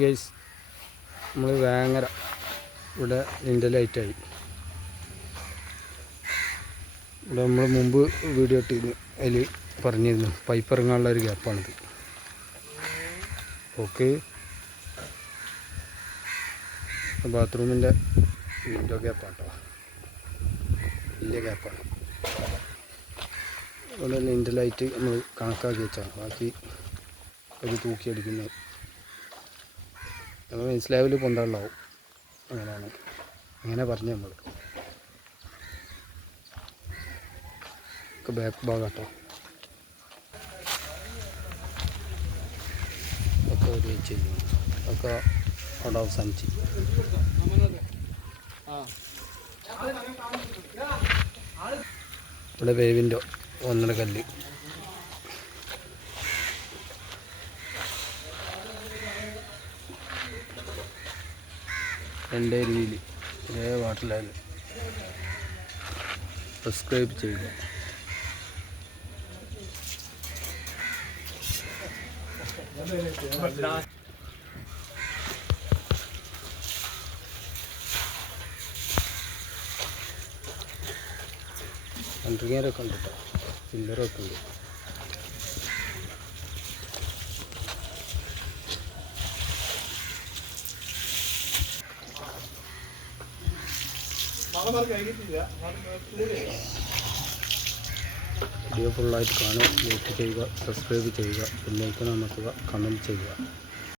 Guys നമ്മൾ വേങ്ങര ഇവിടെ ഇതിൻ്റെ ലൈറ്റായി. ഇവിടെ നമ്മൾ മുമ്പ് വീഡിയോ ഇട്ടിരുന്നു, അതിൽ പറഞ്ഞിരുന്നു പൈപ്പ് ഇറങ്ങാനുള്ള ഒരു ഗ്യാപ്പാണിത്. ഓക്കെ, ബാത്റൂമിൻ്റെ വിൻഡോ ഗ്യാപ്പാണ് കേട്ടോ, വലിയ ഗ്യാപ്പാണ്. അതുകൊണ്ട് തന്നെ ഇതിൻ്റെ ലൈറ്റ് നമ്മൾ കണക്കാക്കി വെച്ചാണ്, ബാക്കി ഒരു തൂക്കിയടിക്കുന്നത് നമ്മൾ സ്ലാബിൽ പൊന്താളാവും. അങ്ങനെയാണ്, അങ്ങനെ പറഞ്ഞു നമ്മൾ. ഒക്കെ ബാക്ക് ഭാഗം കേട്ടോ, ഒക്കെ ഒരു ചെയ്യുന്നു, ഒക്കെ അവിടെ അവസാനിച്ച്. ഇവിടെ വേവിൻ്റെ 1.5 കല്ല്. എൻ്റെ രീതിയിൽ ഇതേ വാട്ടിലായാലും സബ്സ്ക്രൈബ് ചെയ്യുക. അണ്ടർഗിയറൊക്കെ ഉണ്ട് കേട്ടോ, പില്ലറൊക്കെ ഉണ്ട്. വീഡിയോ ഫുള്ളായിട്ട് കാണുക, ലൈക്ക് ചെയ്യുക, സബ്സ്ക്രൈബ് ചെയ്യുക, ബെല്ലൈക്കൺ അമർത്തുക, കമൻറ്റ് ചെയ്യുക.